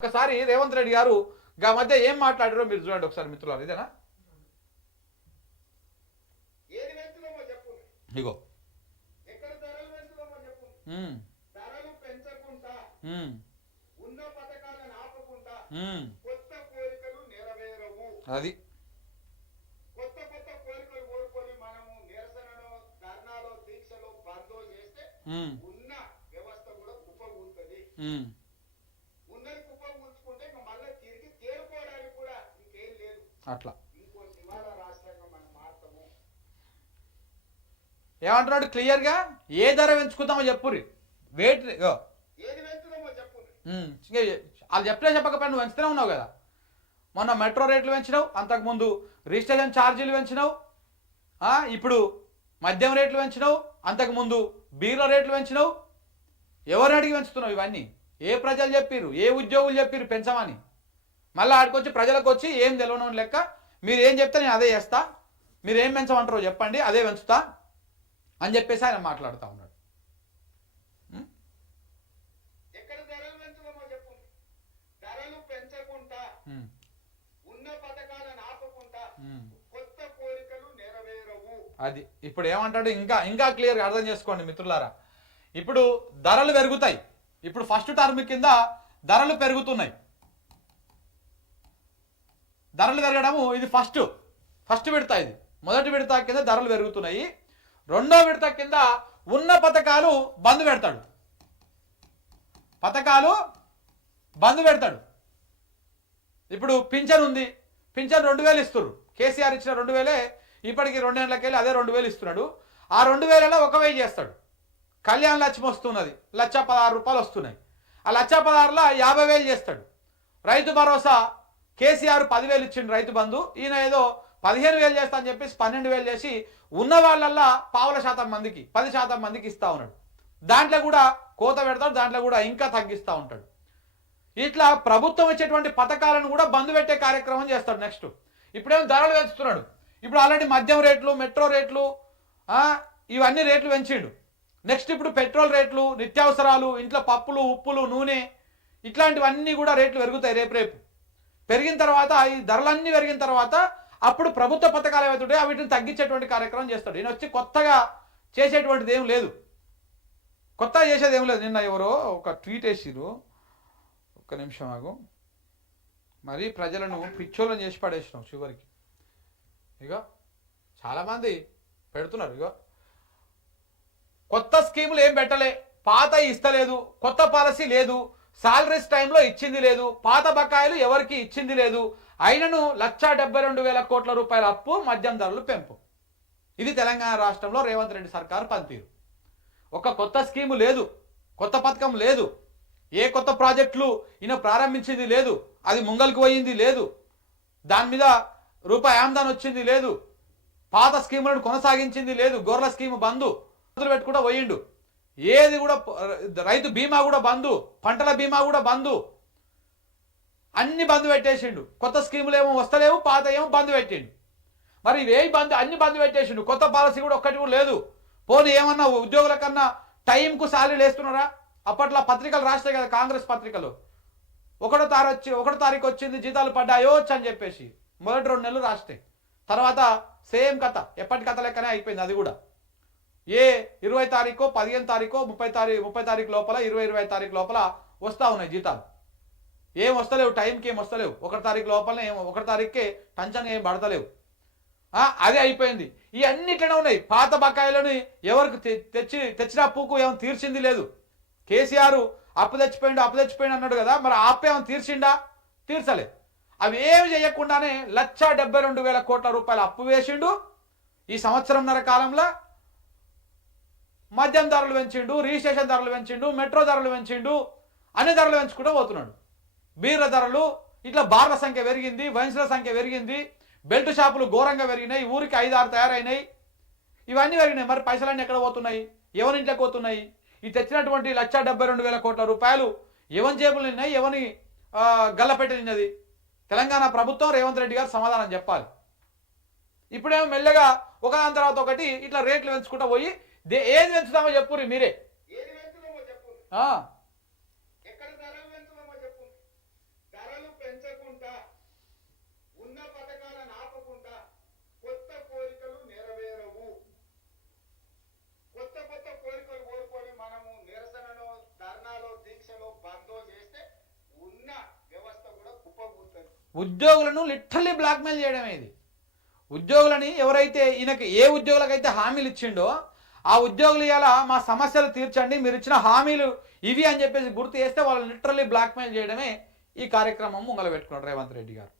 ఒకసారి రేవంత్ రెడ్డి గారు గా మధ్య ఏం మాట్లాడారో మీరు చూడండి ఒకసారి మిత్రులారా. ఇదేనా ఇగో అది అట్లా ఏమంటున్నాడు క్లియర్గా ఏ ధర పెంచుకుందామో చెప్పుర్రి వెయిట్ వాళ్ళు చెప్పకపోయినా నువ్వు పెంచుతూనే ఉన్నావు కదా. మొన్న మెట్రో రేట్లు పెంచినావు, అంతకుముందు రిజిస్ట్రేషన్ ఛార్జీలు పెంచినావు, ఇప్పుడు మద్యం రేట్లు పెంచినావు, అంతకుముందు బీర్ల రేట్లు పెంచినావు. ఎవరిని అడిగి పెంచుతున్నావు ఇవన్నీ? ఏ ప్రజలు చెప్పిర్రు, ఏ ఉద్యోగులు చెప్పిర్రు పెంచమని? మళ్ళీ ఆడికొచ్చి ప్రజలకు వచ్చి ఏం తెలియని లెక్క మీరు ఏం చెప్తే నేను అదే చేస్తా, మీరు ఏం పెంచమంటారో చెప్పండి అదే పెంచుతా అని చెప్పేసి ఆయన మాట్లాడుతూ ఉన్నాడు. అది ఇప్పుడు ఏమంటాడు ఇంకా క్లియర్గా అర్థం చేసుకోండి మిత్రులారా. ఇప్పుడు ధరలు పెరుగుతాయి. ఇప్పుడు ఫస్ట్ టర్మ్ కింద ధరలు పెరుగుతున్నాయి. ధరలు పెరగడము ఇది ఫస్ట్ విడత. ఇది మొదటి విడత కింద ధరలు పెరుగుతున్నాయి. రెండో విడత కింద ఉన్న పథకాలు బంద్ పెడతాడు. ఇప్పుడు పింఛన్ ఉంది, పింఛన్ 2000 ఇస్తున్నారు. కేసీఆర్ ఇచ్చిన 2000 ఇప్పటికి 2 నెలలకెళ్ళి అదే 2000 ఇస్తున్నాడు. ఆ 2000లో 1000 చేస్తాడు. కళ్యాణ లక్ష్మి వస్తున్నది, 1,16,000 రూపాయలు వస్తున్నాయి. ఆ 1,16,000లో 50,000 చేస్తాడు. రైతు భరోసా కేసీఆర్ 10,000 ఇచ్చిండు రైతు బంధు, ఈయన ఏదో 15,000 చేస్తా అని చెప్పేసి 12,000 చేసి ఉన్న వాళ్ళల్లా 0.5% మందికి 10% మందికి ఇస్తా ఉన్నాడు. దాంట్లో కూడా కోత పెడతాడు, దాంట్లో కూడా ఇంకా తగ్గిస్తూ ఉంటాడు. ఇట్లా ప్రభుత్వం ఇచ్చేటువంటి పథకాలను కూడా బంద్ పెట్టే కార్యక్రమం చేస్తాడు. నెక్స్ట్ ఇప్పుడేమో ధరలు పెంచుతున్నాడు. ఇప్పుడు ఆల్రెడీ మద్యం రేట్లు, మెట్రో రేట్లు, ఇవన్నీ రేట్లు పెంచిండు. నెక్స్ట్ ఇప్పుడు పెట్రోల్ రేట్లు, నిత్యావసరాలు, ఇంట్లో పప్పులు, ఉప్పులు, నూనె, ఇట్లాంటివన్నీ కూడా రేట్లు పెరుగుతాయి రేపు. పెరిగిన తర్వాత ఈ ధరలన్నీ పెరిగిన తర్వాత అప్పుడు ప్రభుత్వ పథకాలు ఏవైతుంటాయో వీటిని తగ్గించేటువంటి కార్యక్రమం చేస్తాడు. ఈయన వచ్చి కొత్తగా చేసేటువంటిది ఏం లేదు, కొత్తగా చేసేది ఏం లేదు. నిన్న ఎవరో ఒక ట్వీట్ వేసిరు, ఒక్క నిమిషం ఆగు, మరి ప్రజలను పిచ్చోళ్ళని చేసి పడేసినాం చివరికి. ఇగో చాలామంది పెడుతున్నారు. ఇగో కొత్త స్కీములు ఏం పెట్టలే, పాత ఇస్తలేదు, కొత్త పాలసీ లేదు, సాలరీస్ టైంలో ఇచ్చింది లేదు, పాత బకాయిలు ఎవరికి ఇచ్చింది లేదు, అయినను 1,72,000 కోట్ల రూపాయల అప్పు, మద్యం ధరలు పెంపు. ఇది తెలంగాణ రాష్ట్రంలో రేవంత్ రెడ్డి సర్కారు పనితీరు. ఒక కొత్త స్కీము లేదు, కొత్త పథకం లేదు, ఏ కొత్త ప్రాజెక్టులు ఈయన ప్రారంభించింది లేదు, అది ముంగల్కి పోయింది లేదు, దాని మీద రూపాయి ఆమ్దాన్ వచ్చింది లేదు, పాత స్కీములను కొనసాగించింది లేదు, గొర్రెల స్కీము బంధు పెట్టుకుంటూ పోయిండు. ఏది కూడా రైతు బీమా కూడా బంధు, పంటల బీమా కూడా బంధు, అన్ని బంద్ పెట్టేసిండు. కొత్త స్కీములు ఏమో వస్తలేవు, పాత ఏమో బంద్ పెట్టిండు. మరి ఇవేవి బంద్, అన్ని బంద్ పెట్టేసిండు. కొత్త పాలసీ కూడా ఒక్కటి కూడా లేదు. పోనీ ఏమన్నా ఉద్యోగుల కన్నా టైంకు శాలరీలు వేస్తున్నారా? అప్పట్లో పత్రికలు రాస్తాయి కదా, కాంగ్రెస్ పత్రికలు, 1వ తారీఖు వచ్చింది జీతాలు పడ్డాయో అని చెప్పేసి మొదటి 2 నెలలు రాస్తాయి. తర్వాత సేమ్ కథ, ఎప్పటి కథ లెక్కనే అయిపోయింది. అది కూడా ఏ 20 తారీఖు, 15 తారీఖు, 30 తారీఖు లోపల, 25 తారీఖు లోపల వస్తూ ఉన్నాయి జీతాలు. ఏం వస్తలేవు, టైంకి ఏం వస్తలేవు. 1 తారీఖు లోపలనే 1 తారీఖుకే టెన్షన్ ఏం పడతలేవు. అదే అయిపోయింది. ఈ అన్నిట్లనే ఉన్నాయి. పాత బకాయిలని ఎవరికి తెచ్చిన అప్పుకు ఏమో తీర్చింది లేదు. కేసీఆర్ అప్పు తెచ్చిపోయిండు అన్నాడు కదా, మరి ఆ అప్పు ఏమో తీర్చిండా? తీర్చలే. అవి ఏమి చేయకుండానే 1,72,000 కోట్ల రూపాయల అప్పు వేసిండు. ఈ సంవత్సరంన్నర కాలంలో మద్యం ధరలు పెంచిండు, రిజిస్ట్రేషన్ ధరలు పెంచిండు, మెట్రో ధరలు పెంచిండు, అన్ని ధరలు పెంచుకుంటూ పోతున్నాడు. బీర్ల ధరలు, ఇట్లా బార్ల సంఖ్య పెరిగింది, వైన్స్ల సంఖ్య పెరిగింది, బెల్ట్ షాపులు ఘోరంగా పెరిగినాయి, ఊరికి 5-6 తయారైనాయి, ఇవన్నీ పెరిగినాయి. మరి పైసలన్నీ ఎక్కడ పోతున్నాయి? ఎవరింట్లోకి పోతున్నాయి? ఈ తెచ్చినటువంటి 1,72,000 కోట్ల రూపాయలు ఎవరి జేబులు నిన్నాయి, ఎవరి గల్లపెట్టి నిన్నది? తెలంగాణ ప్రభుత్వం, రేవంత్ రెడ్డి గారు సమాధానం చెప్పాలి. ఇప్పుడేమో మెల్లగా ఒకదాని తర్వాత ఒకటి ఇట్లా రేట్లు పెంచుకుంటా పోయి ఏది పెంచుతామో చెప్పుర్రి మీరే. ఉద్యోగులను లిటరల్లీ బ్లాక్మెయిల్ చేయడమే ఇది. ఉద్యోగులని ఎవరైతే ఈయనకి ఏ ఉద్యోగులకైతే హామీలు ఇచ్చిండో ఆ ఉద్యోగులు ఇలా మా సమస్యలు తీర్చండి, మీరు ఇచ్చిన హామీలు ఇవి అని చెప్పేసి గుర్తు చేస్తే వాళ్ళని లిటరల్లీ బ్లాక్మెయిల్ చేయడమే ఈ కార్యక్రమం ముంగల పెట్టుకున్నాడు రేవంత్ రెడ్డి గారు.